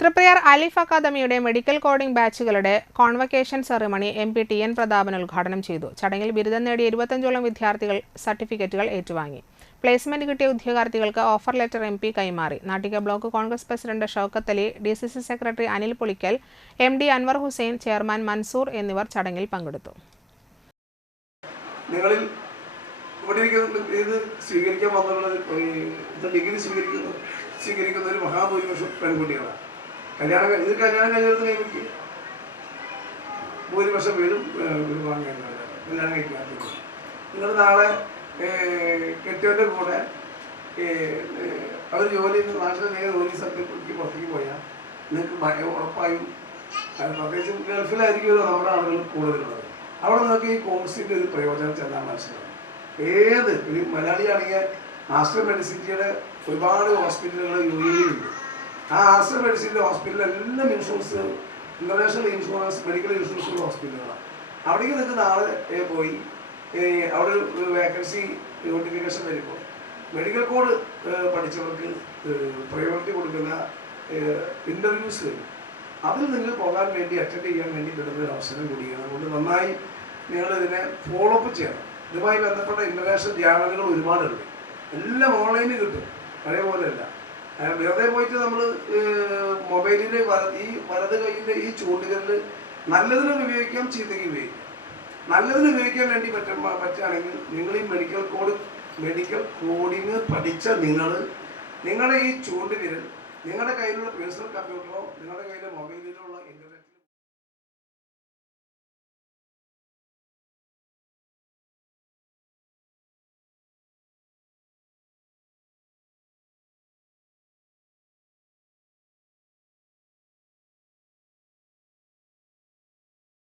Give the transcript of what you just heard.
തൃപ്രയാർ അലിഫ് അക്കാദമിയുടെ medical coding ബാച്ചുകളുടെ convocation ceremony M P T N Prathapan ഉദ്ഘാടനം ചെയ്തു. ചടങ്ങിൽ ബിരുദം നേടിയ ഇരുപത്തഞ്ചോളം വിദ്യാർത്ഥികൾ സർട്ടിഫിക്കറ്റുകൾ ഏറ്റുവാങ്ങി. പ്ലേസ്മെന്റ് കിട്ടിയ ഉദ്യോഗാർത്ഥികൾക്ക് ഓഫർ ലെറ്റർ എം പി കൈമാറി. Nattika block Congress president Shoukath D C C secretary Anil Pulikkal M D Anwar Hussain chairman Mansoor എന്നിവർ ചടങ്ങിൽ പങ്കെടുത്തു. നിങ്ങളിൽ സ്വീകരിക്കാൻ വന്നുള്ളത് ഡിഗ്രി സ്വീകരിക്കുന്ന സ്വീകരിക്കുന്ന ഒരു മഹാഭൂരിപക്ഷം പെൺകുട്ടികളാണ്. കല്യാണം ഇത് കല്യാണം കഴിഞ്ഞിടത്ത് നിയമിക്കുക ഭൂരിപക്ഷം വീടും വാങ്ങാൻ കല്യാണം കഴിക്കാത്ത നിങ്ങൾ നാളെ കെട്ടിയവന്റെ കൂടെ അവർ ജോലി നാട്ടിലെ നേരെ ജോലി സ്ഥലത്തേക്ക് പുറത്തേക്ക് പോയാൽ നിങ്ങൾക്ക് ഭയം ഉറപ്പായും പ്രത്യേകിച്ചും ഗൾഫിലായിരിക്കുമല്ലോ നമ്മുടെ ആളുകൾ കൂടുതലുള്ളത്. അവിടെ നിങ്ങൾക്ക് ഈ കോഴ്സിന്റെ ഒരു പ്രയോജനം ചെന്നാൽ മനസ്സിലാവും. ഏത്? ഒരു മലയാളിയാണെങ്കിൽ ആസ്ട്രോ മെഡിസിറ്റിയുടെ ഒരുപാട് ഹോസ്പിറ്റലുകൾ യു എയിലുണ്ട് ആ ആസ്റ്റർ മെഡിസിന്റെ ഹോസ്പിറ്റലിൽ എല്ലാം insurance international insurance medical insurance ഹോസ്പിറ്റലുകളാണ് അവിടേക്ക് നിങ്ങൾക്ക് നാളെ പോയി. അവിടെ ഒരു വേക്കൻസി നോട്ടിഫിക്കേഷൻ വരുമ്പോൾ മെഡിക്കൽ കോഡ് പഠിച്ചവർക്ക് പ്രയോറിറ്റി കൊടുക്കുന്ന ഇന്റർവ്യൂസ് വരും. അതിൽ നിങ്ങൾ പോകാൻ വേണ്ടി അറ്റൻഡ് ചെയ്യാൻ വേണ്ടി കിട്ടുന്ന ഒരു അവസരം കൂടിയാണ്. അതുകൊണ്ട് നന്നായി നിങ്ങൾ ഇതിനെ ഫോളോ അപ്പ് ചെയ്യണം. ഇതുമായി ബന്ധപ്പെട്ട ഇന്റർനാഷണൽ ജേണലുകൾ ഒരുപാടുണ്ട്. എല്ലാം ഓൺലൈനിൽ കിട്ടും. പഴയ പോലെയല്ല. വെറുതെ പോയിട്ട് നമ്മൾ മൊബൈലിൽ ഈ വലത് കൈയിന്റെ ഈ ചൂണ്ടുകളിൽ നല്ലതിനും ഉപയോഗിക്കാം ചീത്തയ്ക്ക് ഉപയോഗിക്കാം. നല്ലതിന് ഉപയോഗിക്കാൻ വേണ്ടി പറ്റും പറ്റുകയാണെങ്കിൽ നിങ്ങൾ ഈ മെഡിക്കൽ കോഡ് മെഡിക്കൽ കോഡിങ് പഠിച്ച നിങ്ങൾ നിങ്ങളുടെ ഈ ചൂണ്ടുവിരൽ നിങ്ങളുടെ കയ്യിലുള്ള പേഴ്സണൽ കമ്പ്യൂട്ടറോ നിങ്ങളുടെ കയ്യിലെ മൊബൈലിലോ ഉള്ള ഇന്റർനെറ്റ്